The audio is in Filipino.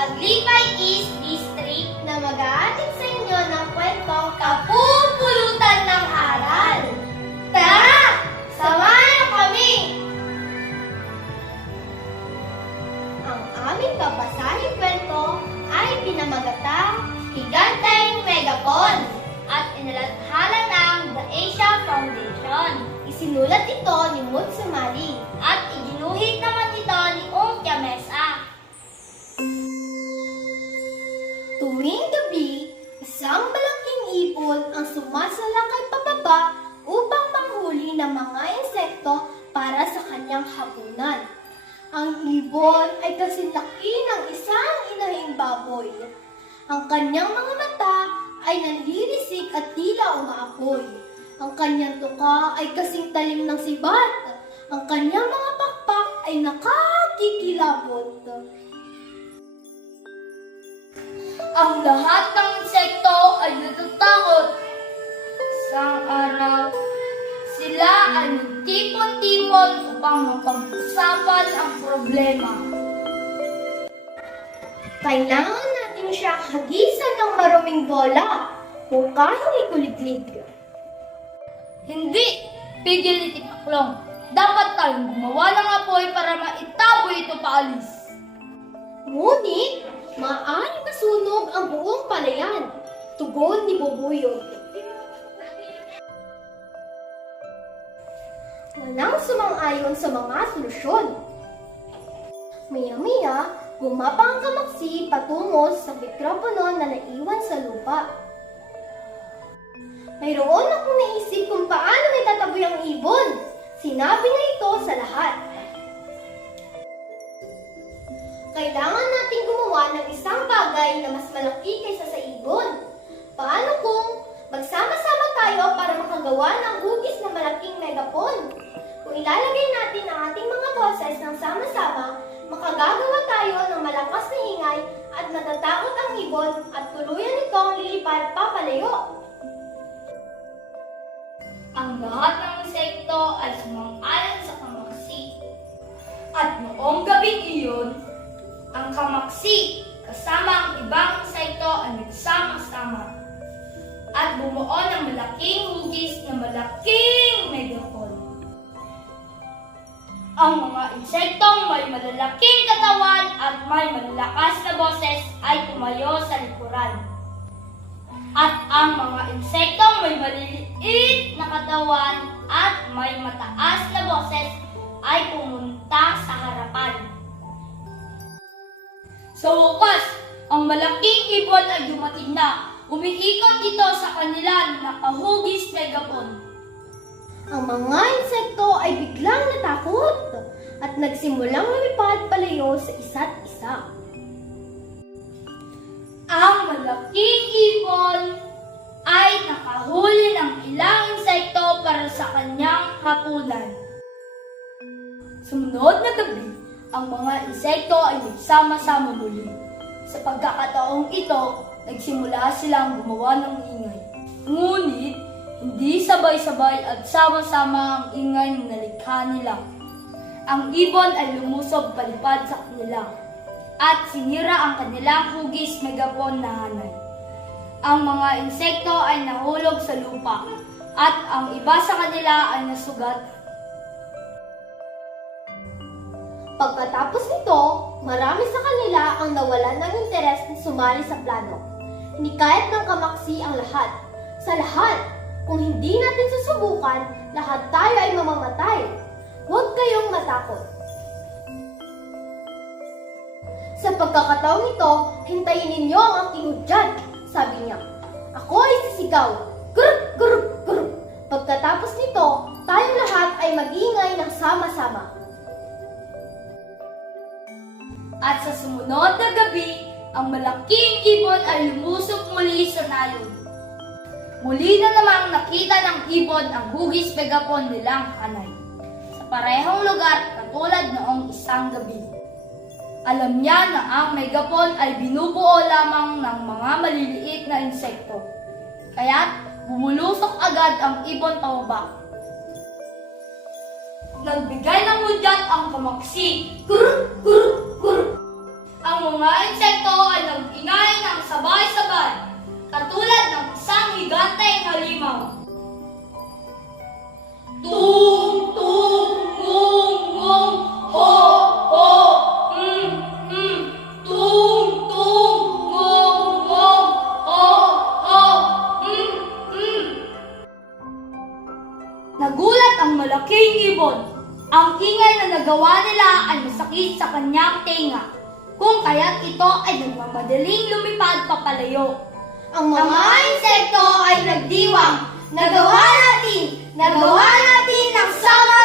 Aglipay East District na mag-aatid sa inyo ng kwentong Kapupulutan ng Aral. Tara! Samahan niyo kami! Ang aming babasahing kwento ay pinamagatang Higanteng Megapon at inalathala ng The Asia Foundation. Isinulat ito ni Mutsumali at iginuhit naman ito ni Unkya Mesa. Tuwing gabi, isang malaking ibon ang sumasalakay pababa upang manghuli ng mga insekto para sa kanyang hapunan. Ang ibon ay kasing laki ng isang inahing baboy. Ang kanyang mga mata ay nanlilisik at tila umaapoy. Ang kanyang tuka ay kasing talim ng sibat. Ang kanyang mga pakpak ay nakakikilabot. Ang lahat ng insekto ay natatakot. Isang araw, sila ay nagtipon-tipon upang mapag-usapan ang problema. Kailangan natin siya hagisan ng maruming bola o kahit kuliglig. Hindi! Pigil ni Tipaklong. Dapat tayong gumawa ng apoy para maitaboy ito paalis. Ngunit, maaaring masunog ang buong palayan. Tugon ni Bubuyog. Walang sumang-ayon sa mga solusyon. Maya-maya, gumapa ang kamaksi patungo sa mikropono na naiwan sa lupa. Mayroon akong naisip kung paano may tataboy ang ibon. Sinabi niya ito sa lahat. Kailangan nating gumawa ng isang bagay na mas malaki kaysa sa ibon. Paano kung magsama-sama tayo para makagawa ng hugis na malaking megapon? Kung ilalagay natin ang ating mga boses ng sama-sama, makagagawa tayo ng malakas na ingay at natatakot ang ibon at tuluyan itong lilipad papalayo. Ang lahat ng insekto ay sumang-ayon sa kamaksi. At noong gabing iyon, ang kamaksi kasama ang ibang insekto ay nagsama-sama at bumuo ng malaking hugis na malaking megapon. Ang mga insektong may malalaking katawan at may malalakas na boses ay tumayo sa likuran. At ang mga insektong may maliliit na katawan at may mataas na boses ay pumunta sa harapan. Sa wakas, ang malaking ibon ay dumating na. Umiikot ito sa kanila na nakahugis megapon. Ang mga insekto ay biglang natakot at nagsimulang lumipad palayo sa isa't isa. Ang malaking ibon ay nakahuli ng ilang insekto para sa kanyang hapunan. Sumunod na gabi, ang mga insekto ay nagsama-sama muli. Sa pagkakataong ito, nagsimula silang gumawa ng ingay. Ngunit, hindi sabay-sabay at sama-sama ang ingay ng nalikha nila. Ang ibon ay lumusob palipad sa kanila at sinira ang kanilang hugis megapon na hanay. Ang mga insekto ay nahulog sa lupa at ang iba sa kanila ay nasugat. Pagkatapos nito, marami sa kanila ang nawalan ng interes na sumali sa plano. Hindi kahit ng kamaksi ang lahat. Sa lahat, kung hindi natin susubukan, lahat tayo ay mamamatay. Huwag kayong matakot. Sa pagkakataong ito, hintayin ninyo ang aking hudyat, sabi niya. Ako ay sisigaw. Kuruk, kuruk, kuruk. Pagkatapos nito, tayong lahat ay mag-ingay ng sama-sama. At sa sumunod na gabi, ang malaking ibon ay lumusok muli sa nalon. Muli na namang nakita ng ibon ang hugis megapon nilang hanay. Sa parehong lugar katulad noong isang gabi. Alam niya na ang megapon ay binubuo lamang ng mga maliliit na insekto. Kaya't bumulusok agad ang ibon pababa. Nagbigay ng hudyat ang kamaksi. Kuruk, kuruk, kuruk. Ang mga insekto ay nag-ingay ng sabay-sabay, katulad ng isang higanteng halimaw. Tung, tung, ngung, ngung, ho, ho, tung, tung, ngung, ngung, ho, ho, Nagulat ang malaking ibon. Ang ingay na nagawa nila ay masakit sa kanyang tenga, kung kaya't ito ay nagmamadaling lumipad papalayo. Ang mga insekto ay nagdiwang. Nagawa natin ng sama